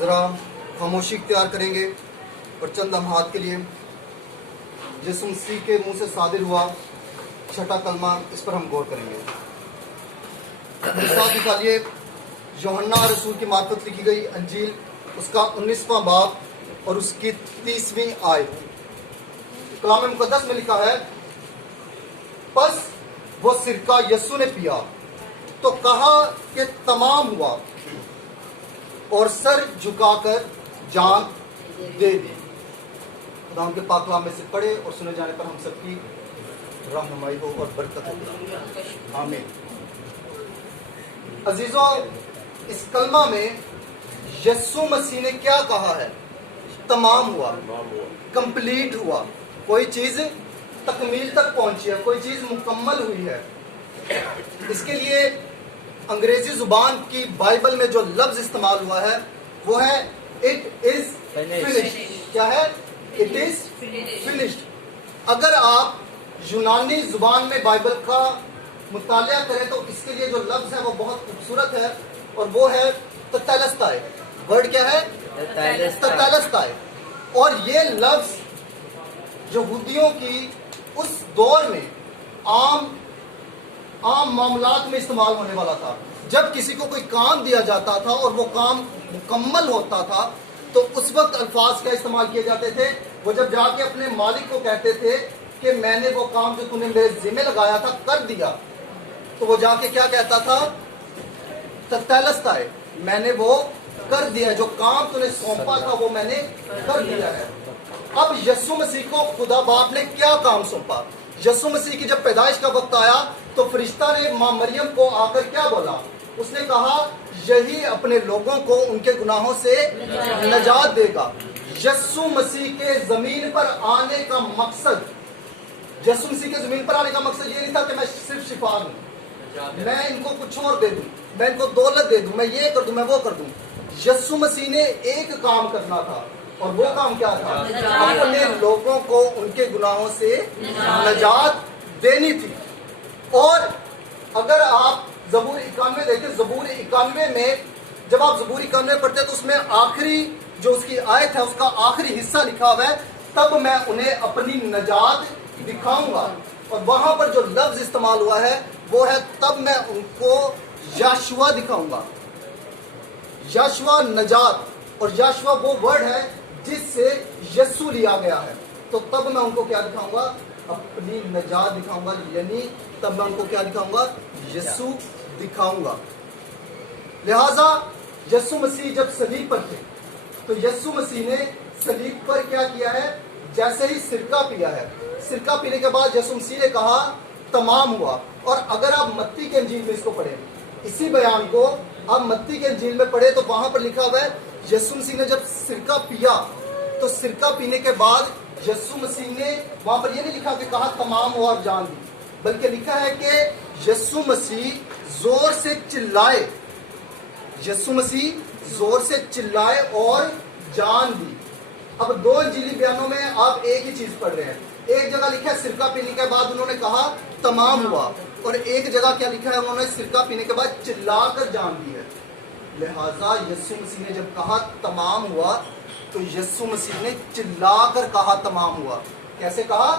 ذرا خاموشی اختیار کریں گے اور چند لمحات کے لیے یسوع مسیح کے منہ سے صادر ہوا چھٹا کلمہ اس پر ہم غور کریں گے۔ میرے ساتھ نکالیے یوحنا رسول کی معرفت لکھی گئی انجیل اس کا 19واں باب اور اس کی 30ویں آیت۔ کلام مقدس میں لکھا ہے، پس وہ سرکہ یسوع نے پیا تو کہا کہ تمام ہوا، اور سر جھکا کر جان دے دی۔ خدا ان کے پاک کلام میں سے پڑھے اور سنے جانے پر ہم سب کی رہنمائی ہو اور برکت ہو، آمین۔ عزیزوں، اس کلمہ میں یسوع مسیح نے کیا کہا ہے؟ تمام ہوا، کمپلیٹ ہوا، کوئی چیز تکمیل تک پہنچی ہے، کوئی چیز مکمل ہوئی ہے۔ اس کے لیے انگریزی زبان کی بائبل میں جو لفظ استعمال ہوا ہے وہ ہے اٹ از فنشڈ۔ کیا ہے؟ It is finished. اگر آپ یونانی زبان میں بائبل کا مطالعہ کریں تو اس کے لیے جو لفظ ہے وہ بہت خوبصورت ہے، اور وہ ہے تتیلسٹائی۔ ورڈ کیا ہے؟ تتیلسٹائی۔ اور یہ لفظ یہودیوں کی اس دور میں عام معاملات میں استعمال ہونے والا تھا۔ جب کسی کو کوئی کام دیا جاتا تھا اور وہ کام مکمل ہوتا تھا تو اس وقت الفاظ کیا استعمال کیے جاتے تھے؟ وہ جب جا کے اپنے مالک کو کہتے تھے کہ میں نے وہ کام جو تم نے میرے ذمہ لگایا تھا کر دیا، تو وہ جا کے کیا کہتا تھا؟ تتیلسٹائی، میں نے وہ کر دیا، جو کام تو نے سونپا تھا وہ میں نے کر دیا ہے۔ اب یسوع مسیح کو خدا باپ نے کیا کام سونپا؟ یسوع مسیح کی جب پیدائش کا وقت آیا تو فرشتہ نے ماں مریم کو آ کر کیا بولا؟ اس نے کہا یہی اپنے لوگوں کو ان کے گناہوں سے نجات دے گا۔ یسوع مسیح کے زمین پر آنے کا مقصد، یسوع مسیح کے زمین پر آنے کا مقصد یہ نہیں تھا کہ میں صرف شفا دوں، میں ان کو کچھ اور دے دوں، میں ان کو دولت دے دوں، میں یہ کر دوں، میں وہ کر دوں۔ یسوع مسیح نے ایک کام کرنا تھا، اور وہ کام کیا تھا؟ اپنے لوگوں کو ان کے گناہوں سے نجات دینی تھی۔ اور اگر آپ زبور 91 دیکھیں، زبور 91 میں جب آپ زبور 91 پڑھتے ہیں تو اس میں آخری جو اس کی آیت ہے اس کا آخری حصہ لکھا ہوا ہے، تب میں انہیں اپنی نجات دکھاؤں گا۔ اور وہاں پر جو لفظ استعمال ہوا ہے وہ ہے تب میں ان کو یشوع دکھاؤں گا۔ یشوع نجات، اور یشوع وہ ورڈ ہے جس سے یسوع لیا گیا ہے۔ تو تب میں ان کو کیا دکھاؤں گا؟ اپنی نجات دکھاؤں گا، یعنی تب میں ان کو کیا دکھاؤں گا؟ یسوع دکھاؤں گا۔ لہذا یسوع مسیح جب صلیب پر تھے تو یسوع مسیح نے صلیب پر کیا کیا ہے؟ جیسے ہی سرکہ پیا ہے، سرکہ پینے کے بعد یسوع مسیح نے کہا تمام ہوا۔ اور اگر آپ متی کے انجیل میں اس کو پڑھیں، اسی بیان کو آپ متی کے انجیل میں پڑھیں تو وہاں پر لکھا ہوا ہے یسوع مسیح نے جب سرکہ پیا تو سرکہ پینے کے بعد یسوع مسیح نے وہاں پر یہ نہیں لکھا کہ کہا تمام ہوا اور جان دی، بلکہ لکھا ہے کہ یسوع مسیح زور سے چلائے، یسوع مسیح زور سے چلائے اور جان دی۔ اب دو انجیلی بیانوں میں آپ ایک ہی چیز پڑھ رہے ہیں۔ ایک جگہ لکھا ہے سرکہ پینے کے بعد انہوں نے کہا تمام ہوا، اور ایک جگہ کیا لکھا ہے؟ انہوں نے سرکہ پینے کے بعد چلا کر جان دی ہے۔ لہٰذا یسوع مسیح نے جب کہا تمام ہوا تو یسوع مسیح نے چلا کر کہا تمام ہوا۔ کیسے کہا؟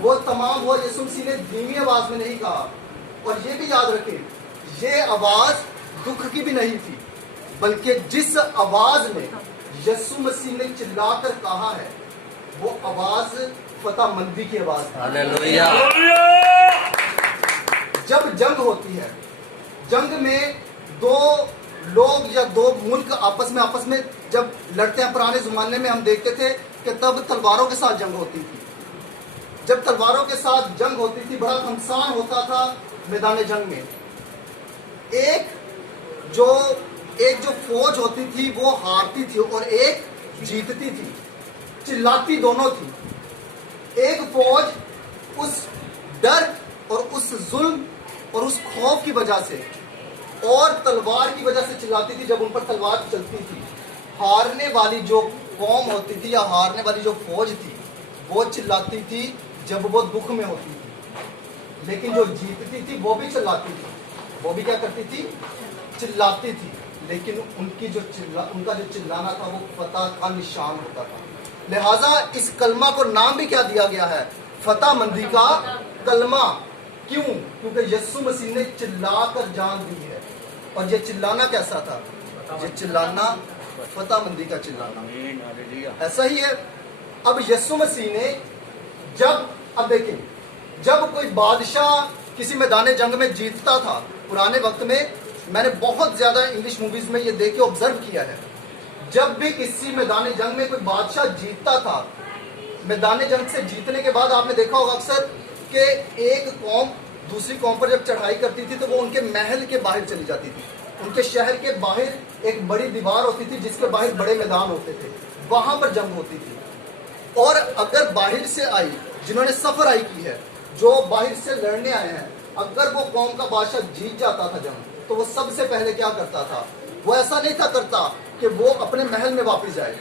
وہ تمام ہوا یسوع مسیح نے دھیمی آواز میں نہیں کہا۔ اور یہ بھی یاد رکھیں، یہ آواز دکھ کی بھی نہیں تھی، بلکہ جس آواز میں یسوع مسیح نے چلا کر کہا ہے وہ آواز فتح مندی کی آواز ہے۔ جب جنگ ہوتی ہے، جنگ میں دو لوگ یا دو ملک آپس میں جب لڑتے ہیں، پرانے زمانے میں ہم دیکھتے تھے کہ تب تلواروں کے ساتھ جنگ ہوتی تھی۔ جب تلواروں کے ساتھ جنگ ہوتی تھی بڑا گھمسان ہوتا تھا میدان جنگ میں۔ ایک جو فوج ہوتی تھی وہ ہارتی تھی اور ایک جیتتی تھی، چلاتی دونوں تھی۔ ایک فوج اس ڈر اور اس ظلم اور اس خوف کی وجہ سے اور تلوار کی وجہ سے چلاتی تھی جب ان پر تلوار چلتی تھی۔ ہارنے والی جو قوم ہوتی تھی یا ہارنے والی جو فوج تھی وہ چلاتی تھی جب وہ دکھ میں ہوتی تھی، لیکن جو جیتتی تھی وہ بھی چلاتی تھی، وہ بھی کیا کرتی تھی؟ چلاتی تھی۔ لیکن ان کا جو چلانا تھا وہ فتح کا نشان ہوتا تھا. لہٰذا اس کلمہ کو نام بھی کیا دیا گیا ہے؟ فتح مندی کا کلمہ. کیوں؟ کیونکہ یسوع مسیح نے چلا کر جان دی ہے. اور یہ چلانا کیسا تھا؟ یہ چلانا فتح مندی کا چلانا. ایسا ہی ہے. اب یسوع مسیح نے اب دیکھیں، جب کوئی بادشاہ کسی میدان جنگ میں جیتتا تھا پرانے وقت میں، میں نے بہت زیادہ انگلش موویز میں یہ دیکھ کے آبزرو کیا ہے، جب بھی کسی میدان جنگ میں کوئی بادشاہ جیتتا تھا، میدان جنگ سے جیتنے کے بعد آپ نے دیکھا ہوگا اکثر کہ ایک قوم دوسری قوم پر جب چڑھائی کرتی تھی تو وہ ان کے محل کے باہر چلی جاتی تھی. ان کے شہر کے باہر ایک بڑی دیوار ہوتی تھی جس کے باہر بڑے میدان ہوتے تھے، وہاں پر جنگ ہوتی تھی. اور اگر باہر سے آئی، جنہوں نے سفر آئی کی ہے، جو باہر سے لڑنے آئے ہیں، اگر وہ قوم کا بادشاہ جیت جاتا تھا جنگ، تو وہ سب سے پہلے کیا کرتا تھا؟ وہ ایسا نہیں تھا کرتا کہ وہ اپنے محل میں واپس جائے،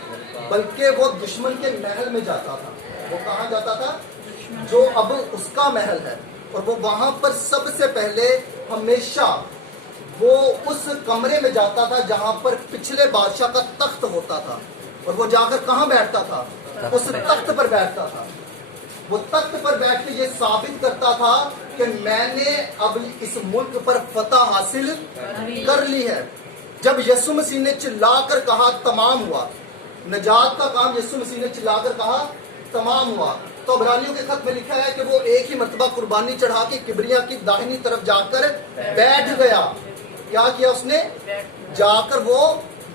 بلکہ وہ دشمن کے محل میں جاتا تھا. وہ کہاں جاتا تھا؟ جو اب اس کا محل ہے. اور وہ وہاں پر سب سے پہلے ہمیشہ وہ اس کمرے میں جاتا تھا جہاں پر پچھلے بادشاہ کا تخت ہوتا تھا. اور وہ جا کر کہاں بیٹھتا تھا؟ اس تخت پر بیٹھتا تھا. وہ تخت پر بیٹھ کے یہ ثابت کرتا تھا کہ میں نے اب اس ملک پر فتح حاصل کر لی ہے. جب یسوع مسیح نے چلا کر کہا تمام ہوا، نجات کا کام یسوع مسیح نے چلا کر کہا تمام ہوا، تو عبرانیوں کے خط میں لکھا ہے کہ وہ ایک ہی مرتبہ قربانی چڑھا کے کبریا کی داہنی طرف جا کر بیٹھ گیا. کیا کیا اس نے؟ جا کر وہ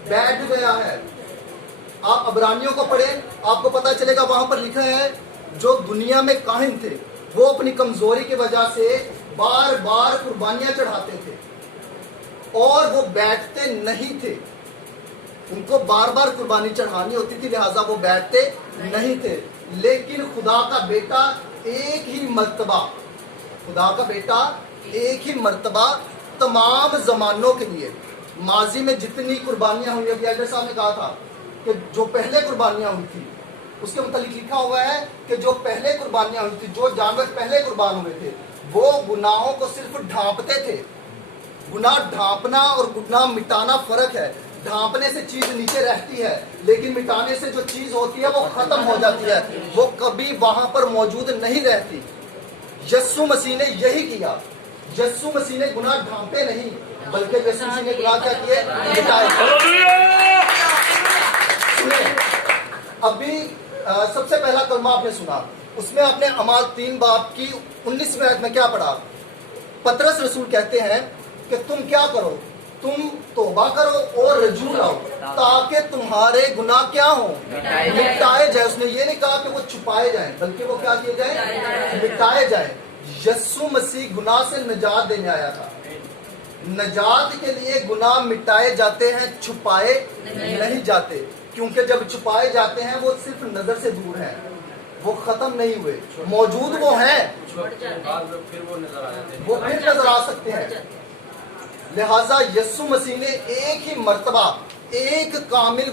بیٹھ گیا ہے. آپ عبرانیوں کو پڑھیں، آپ کو پتا چلے گا وہاں پر لکھا ہے جو دنیا میں کاہن تھے وہ اپنی کمزوری کی وجہ سے بار بار قربانیاں چڑھاتے تھے اور وہ بیٹھتے نہیں تھے. ان کو بار بار قربانی چڑھانی ہوتی تھی، لہٰذا وہ بیٹھتے نہیں تھے. لیکن خدا کا بیٹا ایک ہی مرتبہ تمام زمانوں کے لیے، ماضی میں جتنی قربانیاں ہوئی، ابھی ایڈر صاحب نے کہا تھا کہ جو پہلے قربانیاں ہوئی تھی اس کے متعلق لکھا ہوا ہے کہ جو پہلے قربانیاں ہوئی تھی، جو جانور پہلے قربان ہوئے تھے، وہ گناہوں کو صرف ڈھانپتے تھے. گناہ ڈھانپنا اور گناہ مٹانا فرق ہے. ڈھانپنے سے چیز نیچے رہتی ہے، لیکن مٹانے سے جو چیز ہوتی ہے وہ ختم ہو جاتی ہے، وہ کبھی وہاں پر موجود نہیں رہتی. یسوع مسیح نے یہی کیا. یسوع مسیح نے گناہ ڈھانپے نہیں، بلکہ یسوع مسیح نے گناہ کیا کیے؟ مٹائے. ابھی سب سے پہلا کلمہ آپ نے سنا، اس میں آپ نے اعمال 3 باب کی 19ویں آیت میں کیا پڑھا؟ پطرس رسول کہتے ہیں کہ تم کیا کرو؟ تم توبہ کرو اور رجوع لاؤ تاکہ تمہارے گناہ کیا ہوں؟ مٹائے جائیں. اس نے یہ نہیں کہا کہ وہ چھپائے جائیں، بلکہ وہ کیا کیے جائیں؟ مٹائے جائیں. یسوع مسیح گناہ سے نجات دینے آیا تھا. نجات کے لیے گناہ مٹائے جاتے ہیں، چھپائے نہیں جاتے. کیونکہ جب چھپائے جاتے ہیں وہ صرف نظر سے دور ہیں، وہ ختم نہیں ہوئے. موجود وہ ہیں، وہ پھر نظر آ سکتے ہیں. لہٰذا یسوع مسیح نے ایک ہی مرتبہ ایک کامل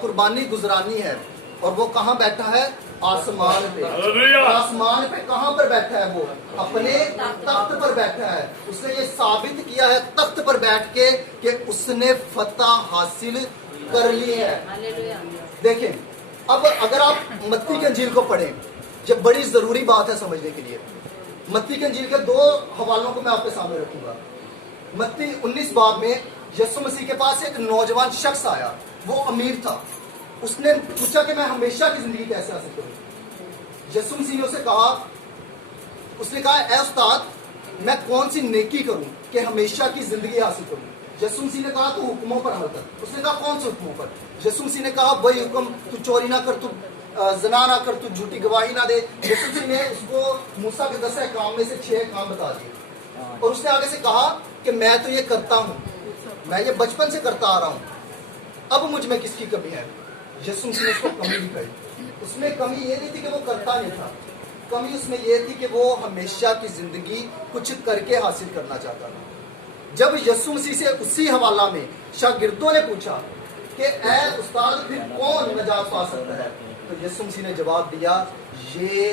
قربانی گزرانی ہے. اور وہ کہاں بیٹھا ہے؟ آسمان پہ. آسمان پہ کہاں پر بیٹھا ہے؟ وہ اپنے تخت پر بیٹھا ہے. اس نے یہ ثابت کیا ہے تخت پر بیٹھ کے کہ اس نے فتح حاصل کر لی ہے. دیکھیں، اب اگر آپ متی کی انجیل کو پڑھیں، یہ بڑی ضروری بات ہے سمجھنے کے لیے. متی کی انجیل کے 2 حوالوں کو میں آپ کے سامنے رکھوں گا. متی 19 باب میں یسوع مسیح کے پاس ایک نوجوان شخص آیا، وہ امیر تھا. اس نے پوچھا کہ میں ہمیشہ کی زندگی کیسے حاصل کروں؟ یسوع مسیح نے اسے کہا، اس نے کہا اے استاد میں کون سی نیکی کروں کہ ہمیشہ کی زندگی حاصل کروں؟ یسوع مسیح نے کہا تو حکموں پر عمل کر. اس نے کہا کون سے حکموں پر؟ یسوع مسیح نے کہا وہی حکم، تو چوری نہ کر، تو زنا نہ کر، تو جھوٹی گواہی نہ دے. یسوع مسیح نے اس کو موسیٰ کے 10 کام میں سے 6 کام بتا دیے. اور اس نے آگے سے کہا کہ میں تو یہ کرتا ہوں، میں یہ بچپن سے کرتا آ رہا ہوں، اب مجھ میں کس کی کمی ہے؟ یسوع مسیح نے اس کو کمی دکھائی. اس میں کمی یہ نہیں تھی کہ وہ کرتا نہیں تھا، کمی اس میں یہ تھی کہ وہ ہمیشہ کی زندگی کچھ کر کے حاصل کرنا چاہتا تھا. جب یسوع مسیح سے اسی حوالہ میں شاگردوں نے پوچھا کہ اے استاد پھر کون نجات پا سکتا ہے، تو یسوع مسیح نے جواب دیا یہ